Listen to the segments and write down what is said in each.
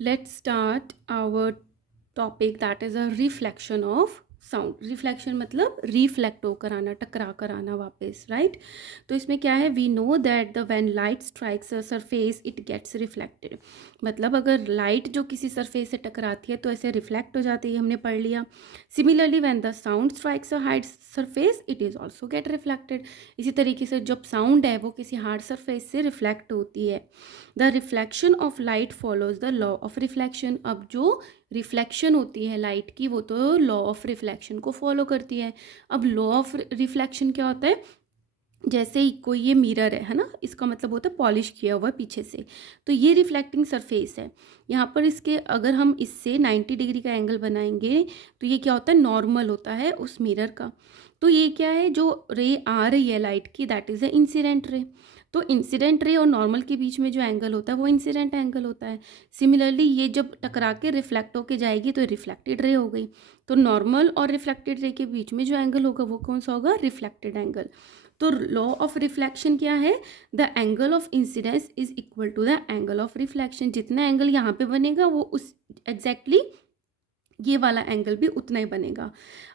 Let's start our topic, that is a reflection of sound. Reflection मतलब reflect होकर आना, टकरा कर आना वापस, राइट. तो इसमें क्या है, we know that the when light strikes a surface it gets reflected. मतलब अगर लाइट जो किसी सरफेस से टकराती है तो ऐसे रिफ्लेक्ट हो जाती है, हमने पढ़ लिया. Similarly when the sound strikes a hard surface it is also get reflected. इसी तरीके से जब साउंड है वो किसी हार्ड सरफेस से रिफ्लेक्ट होती है. The reflection of light follows the law of reflection. अब जो रिफ्लेक्शन होती है लाइट की वो तो लॉ ऑफ रिफ्लेक्शन को फॉलो करती है. अब लॉ ऑफ रिफ्लेक्शन क्या होता है, जैसे ही कोई ये मिरर है ना, इसका मतलब होता है पॉलिश किया हुआ पीछे से. तो ये रिफ्लेक्टिंग सरफेस है. यहाँ पर इसके अगर हम इससे 90 डिग्री का एंगल बनाएंगे तो ये क्या होता है, नॉर्मल होता है उस मिरर का. तो ये क्या है, जो रे आ रही है लाइट की, that is a incident ray. तो इंसिडेंट रे और नॉर्मल के बीच में जो एंगल होता है वो इंसिडेंट एंगल होता है. सिमिलरली ये जब टकरा के रिफ्लेक्ट होके जाएगी तो रिफ्लेक्टेड रे हो गई. तो नॉर्मल और रिफ्लेक्टेड रे के बीच में जो एंगल होगा वो कौन सा होगा, रिफ्लेक्टेड एंगल. तो लॉ ऑफ रिफ्लेक्शन क्या है, the angle of incidence is equal to the angle of reflection. जितना एंगल यहाँ पे बनेगा वो उस एग्जैक्टली ये वाला एंगल भी उतना ही बनेगा.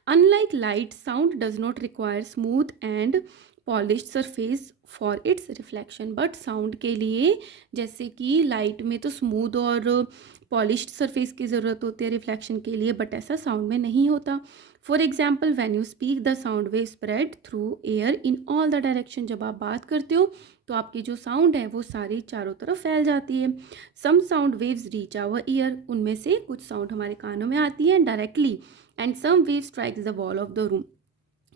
Unlike light, sound does not require smooth and polished surface for its reflection. But sound के लिए, जैसे कि लाइट में तो स्मूथ और पॉलिश्ड सरफेस की ज़रूरत होती है रिफ्लेक्शन के लिए, बट ऐसा साउंड में नहीं होता. For example when you speak the sound wave spread through air in all the direction. जब आप बात करते हो तो आपकी जो साउंड है वो सारी चारों तरफ फैल जाती है. Some sound waves reach our ear. उनमें से कुछ साउंड हमारे कानों में आती है directly, and some wave strikes the wall of the room.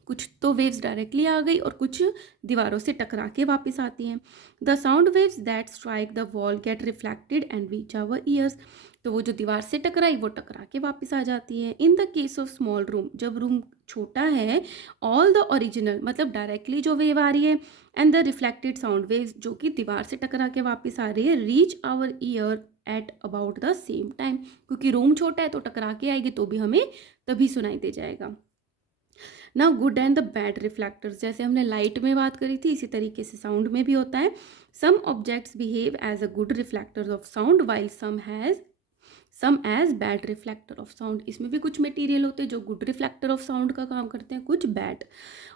कुछ तो वेव्स डायरेक्टली आ गई और कुछ दीवारों से टकरा के वापस आती हैं. The sound waves that strike the wall get reflected and reach our ears. तो वो जो दीवार से टकराई वो टकरा के वापस आ जाती है. In the case of small room, जब रूम छोटा है, ऑल द ओरिजिनल मतलब डायरेक्टली जो वेव आ रही है and the reflected sound waves जो कि दीवार से टकरा के वापस आ रही है, reach our ear at about the same time. क्योंकि रूम छोटा है तो टकरा के आएगी तो भी हमें तभी सुनाई दे जाएगा. ना good and the bad reflectors, जैसे हमने लाइट में बात करी थी इसी तरीके से साउंड में भी होता है. Some objects behave as a good reflectors of sound while some as bad reflector of sound. इसमें भी कुछ मटेरियल होते हैं जो गुड रिफ्लेक्टर ऑफ साउंड का काम करते हैं, कुछ bad.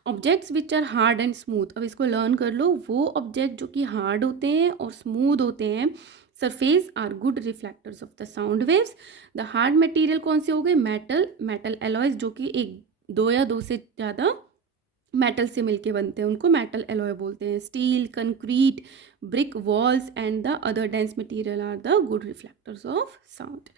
Objects which are hard and smooth. अब इसको लर्न कर लो. वो ऑब्जेक्ट जो कि हार्ड होते हैं और स्मूथ होते हैं surface are good reflectors of the sound waves. The hard material कौन से हो गए, मेटल एलॉयज, जो कि एक दो या दो से ज़्यादा मेटल से मिलके बनते हैं, उनको मेटल एलॉय बोलते हैं. Steel, concrete, brick walls and the other dense material are the good reflectors of sound.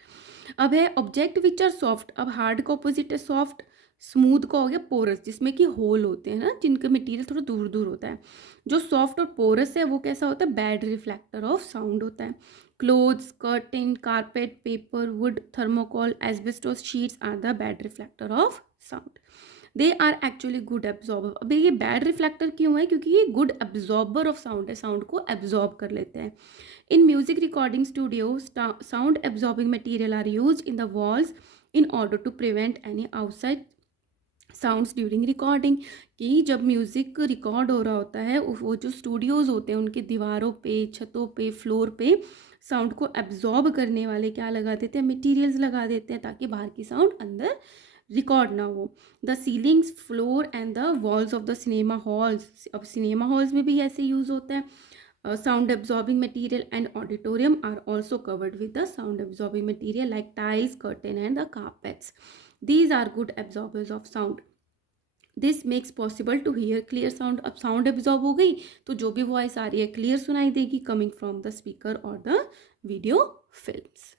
अब है ऑब्जेक्ट विच आर सॉफ्ट. अब हार्ड का ऑपोजिट है सॉफ्ट. स्मूथ का हो गया पोरस, जिसमें कि होल होते हैं ना, जिनका मटेरियल थोड़ा दूर दूर होता है. जो सॉफ्ट और पोरस है वो कैसा होता है, बैड रिफ्लेक्टर ऑफ साउंड होता है. Clothes, curtain, carpet, paper, wood, thermocol, asbestos sheets are the bad reflector of sound. They are actually good absorber. अब ये बैड रिफ्लेक्टर क्यों है, क्योंकि ये गुड एब्जॉर्बर ऑफ साउंड है, साउंड को एब्जॉर्ब कर लेते हैं. In music recording studio sound absorbing material are use in the walls in order to prevent any outside sounds during recording. कि जब म्यूज़िक रिकॉर्ड हो रहा होता है वो जो स्टूडियोज़ होते हैं उनकी दीवारों पे, छतों पे, फ्लोर पे साउंड को एब्जॉर्ब करने वाले क्या लगा देते हैं, मटेरियल्स लगा देते हैं, ताकि बाहर की साउंड अंदर रिकॉर्ड ना हो. The ceilings, floor and the walls of the cinema halls. अब सिनेमा हॉल्स में भी ऐसे यूज़ होता है sound absorbing material. And auditorium are also covered with the sound absorbing material like tiles, curtain and the carpets. These are good absorbers of sound. This makes possible to hear clear sound. अब sound absorb हो गई तो जो भी voice आ रही है clear सुनाई देगी, कमिंग फ्रॉम द स्पीकर और the video films.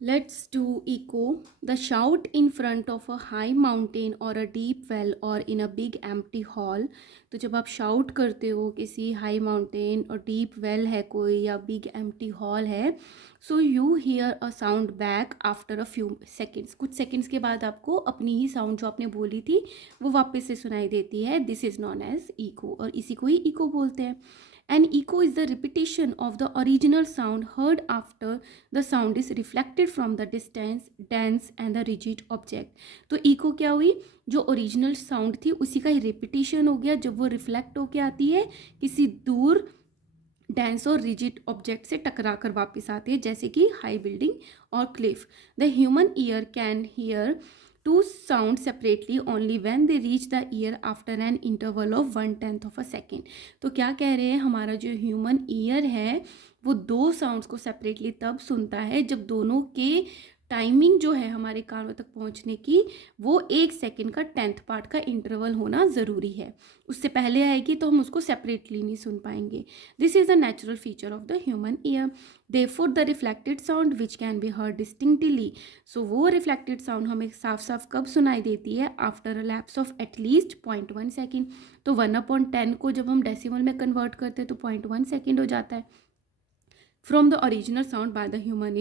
Let's do echo. The shout in front of a high mountain or a deep well or in a big empty hall. तो जब आप शाउट करते हो किसी हाई माउंटेन और deep well है कोई या बिग एम्प्टी हॉल है, so you here a sound back after a few seconds. कुछ सेकेंड्स के बाद आपको अपनी ही साउंड जो आपने बोली थी वो वापस से सुनाई देती है. This is known as echo और इसी को ही इको बोलते हैं. An echo is the repetition of the original sound heard after the sound is reflected from the distance, dense and the rigid object. तो echo क्या हुई, जो ओरिजिनल साउंड थी उसी का ही रिपीटिशन हो गया जब वो रिफ्लेक्ट होके आती है किसी दूर डेंस और रिजिड ऑब्जेक्ट से टकरा कर वापस आती है, जैसे कि हाई बिल्डिंग और cliff. The human ear can hear two sound separately only when they reach the ear after an interval of 1/10 of a second. तो क्या कह रहे हैं, हमारा जो ह्यूमन ईयर है वो दो साउंड्स को सेपरेटली तब सुनता है जब दोनों के टाइमिंग जो है हमारे कानों तक पहुंचने की वो 1 सेकेंड का 10th पार्ट का इंटरवल होना ज़रूरी है। उससे पहले आएगी तो हम उसको सेपरेटली नहीं सुन पाएंगे। This is a natural feature of the human ear. Therefore the reflected sound which can be heard distinctly. So वो रिफ्लेक्टेड साउंड हमें साफ साफ कब सुनाई देती है, after a lapse of at least 0.1 second. तो 1/10 को जब हम डेसिमल में कन्वर्ट करते हैं तो 0.1 सेकेंड हो जाता है। From the original sound by the human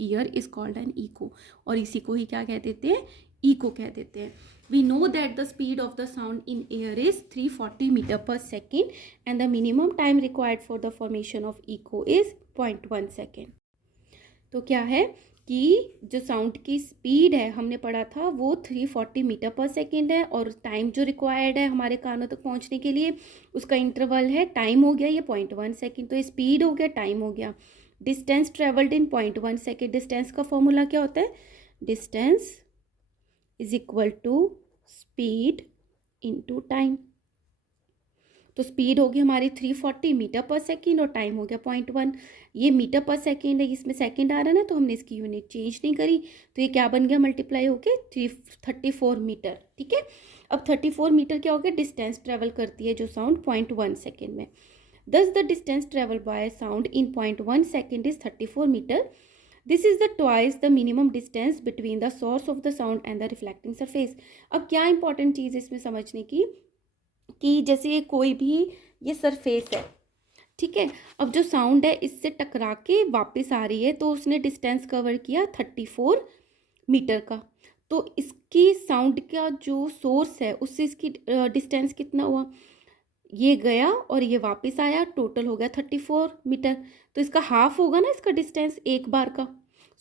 ear is called an echo. और इसी को ही क्या कह देते हैं, इको कह देते हैं। We know that the speed of the sound in air is 340 metre per second and the minimum time required for the formation of echo is 0.1 second. तो क्या है कि जो साउंड की स्पीड है हमने पढ़ा था वो 340 मीटर पर सेकेंड है, और टाइम जो रिक्वायर्ड है हमारे कानों तक पहुंचने के लिए उसका इंटरवल है, टाइम हो गया ये 0.1 सेकेंड। तो ये स्पीड हो गया, टाइम हो गया। Distance travelled in 0.1 second. Distance का फॉर्मूला क्या होता है, distance is equal to speed into time. तो स्पीड होगी हमारी 340 मीटर पर सेकेंड और टाइम हो गया 0.1। ये मीटर पर सेकेंड है, इसमें सेकेंड आ रहा है ना, तो हमने इसकी यूनिट चेंज नहीं करी, तो ये क्या बन गया, मल्टीप्लाई होके 334 मीटर। ठीक है, अब 34 मीटर क्या हो गया, डिस्टेंस ट्रेवल करती है जो साउंड 0.1 सेकेंड में। Thus the distance travel by sound in 0.1 second is 34 metre. This is the twice the minimum distance between the source of the sound and the reflecting surface. अब क्या important चीज़ इसमें समझने की, कि जैसे कोई भी ये सरफेस है, ठीक है, अब जो साउंड है इससे टकरा के वापस आ रही है, तो उसने डिस्टेंस कवर किया 34 मीटर का। तो इसकी साउंड का जो सोर्स है उससे इसकी डिस्टेंस कितना हुआ, ये गया और ये वापस आया, टोटल हो गया 34 मीटर। तो इसका हाफ होगा ना इसका डिस्टेंस एक बार का।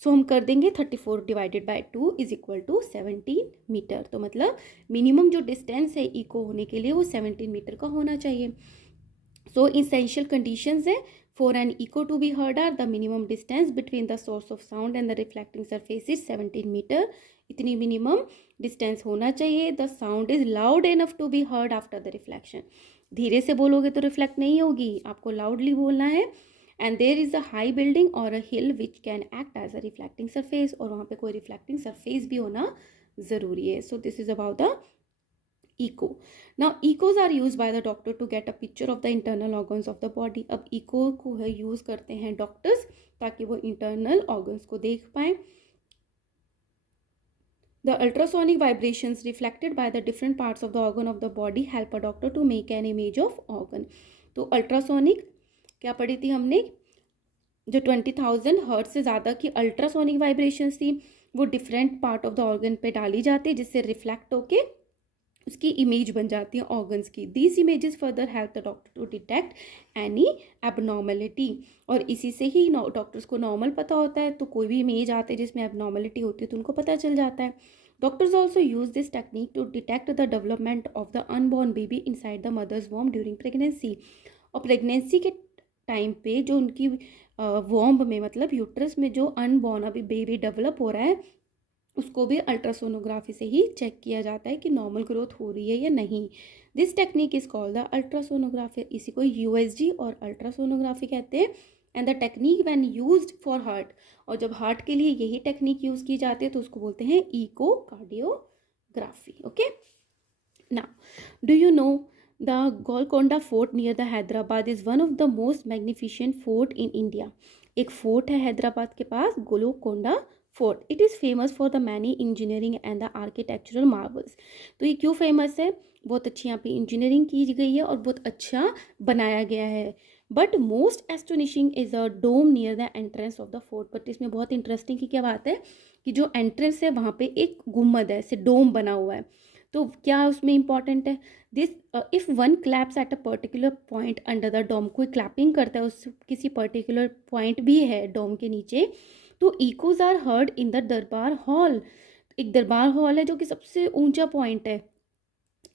सो हम कर देंगे 34 divided by 2 is equal to 17 metre. तो मतलब मिनिमम जो डिस्टेंस है इको होने के लिए वो 17 मीटर का होना चाहिए। सो इसेंशियल कंडीशंस है for an echo to be heard are the minimum distance between the source of sound and the reflecting surface is 17 metre. इतनी मिनिमम डिस्टेंस होना चाहिए। The sound is loud enough to be heard after the reflection. धीरे से बोलोगे तो reflect नहीं होगी, आपको लाउडली बोलना है। And there is a high building और a hill which can act as a reflecting surface, और वहाँ पे कोई रिफ्लेक्टिंग सरफेस भी होना ज़रूरी है। So this is about the echo. Now ecos are used by the doctor to get a picture of the internal organs of the body. अब echo को है यूज़ करते हैं डॉक्टर्स ताकि वो इंटरनल ऑर्गन्स को देख पाएँ। The ultrasonic vibrations reflected by the different parts of the organ of the body help a doctor to make an image of organ. तो अल्ट्रासोनिक क्या पढ़ी थी हमने, जो 20,000 हर्ट्ज से ज़्यादा की अल्ट्रासोनिक वाइब्रेशंस थी वो different part of the organ पे डाली जाती है, जिससे रिफ्लेक्ट होके उसकी इमेज बन जाती है ऑर्गन्स की। These images further help the doctor to detect any abnormality. और इसी से ही डॉक्टर्स को नॉर्मल पता होता है, तो कोई भी इमेज आते हैं जिसमें एबनॉर्मलिटी होती है तो उनको पता चल जाता है। Doctors also use this technique to detect the development of the unborn baby inside the mother's वॉर्म ड्यूरिंग प्रेगनेंसी। और प्रेगनेंसी के टाइम पे जो उनकी वॉर्म में, मतलब यूट्रस में जो अनबॉर्न अभी बेबी डेवलप हो रहा है, उसको भी अल्ट्रासोनोग्राफी से ही चेक किया जाता है कि नॉर्मल ग्रोथ हो रही है या नहीं। This technique is called the ultrasonography. इसी को यूएसजी और अल्ट्रासोनोग्राफी कहते हैं। And the technique when used for heart, और जब हार्ट के लिए यही टेक्निक यूज़ की जाती है तो उसको बोलते हैं echocardiography. Okay, now do you know the Golconda fort near the Hyderabad is one of the most magnificent fort in India. एक फोर्ट है हैदराबाद के पास, Golconda fort. It is famous for the many engineering and the architectural marvels. तो ये क्यों famous है, बहुत अच्छी यहाँ पे इंजीनियरिंग की गई है और बहुत अच्छा बनाया गया है। But most astonishing is a dome near the entrance of the fort. But इसमें बहुत इंटरेस्टिंग की क्या बात है कि जो एंट्रेंस है वहाँ पे एक गुम्बद है, से डोम बना हुआ है। तो क्या उसमें इंपॉर्टेंट है, this if one claps at a particular point under the dome, कोई क्लैपिंग करता है उस किसी पर्टिकुलर पॉइंट भी है डोम के नीचे, तो echoes are heard in the Durbar hall. एक दरबार हॉल है जो कि सबसे ऊंचा पॉइंट है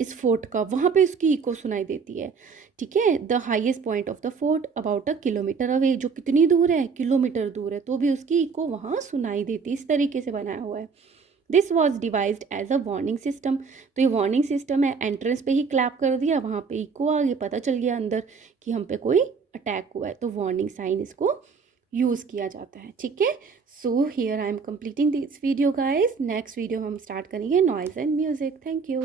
इस फोर्ट का, वहाँ पे उसकी इको सुनाई देती है। ठीक है, the highest point of the fort about a kilometre away, जो कितनी दूर है, किलोमीटर दूर है, तो भी उसकी इको वहाँ सुनाई देती है। इस तरीके से बनाया हुआ है। This was devised as a warning system. तो ये वार्निंग सिस्टम है, एंट्रेंस पे ही क्लैप कर दिया, वहाँ पे इको आ गई, पता चल गया अंदर कि हम पे कोई अटैक हुआ है, तो वार्निंग साइन इसको यूज़ किया जाता है। ठीक है, so here I am completing this video guys. Next video हम स्टार्ट करेंगे noise and music. Thank you.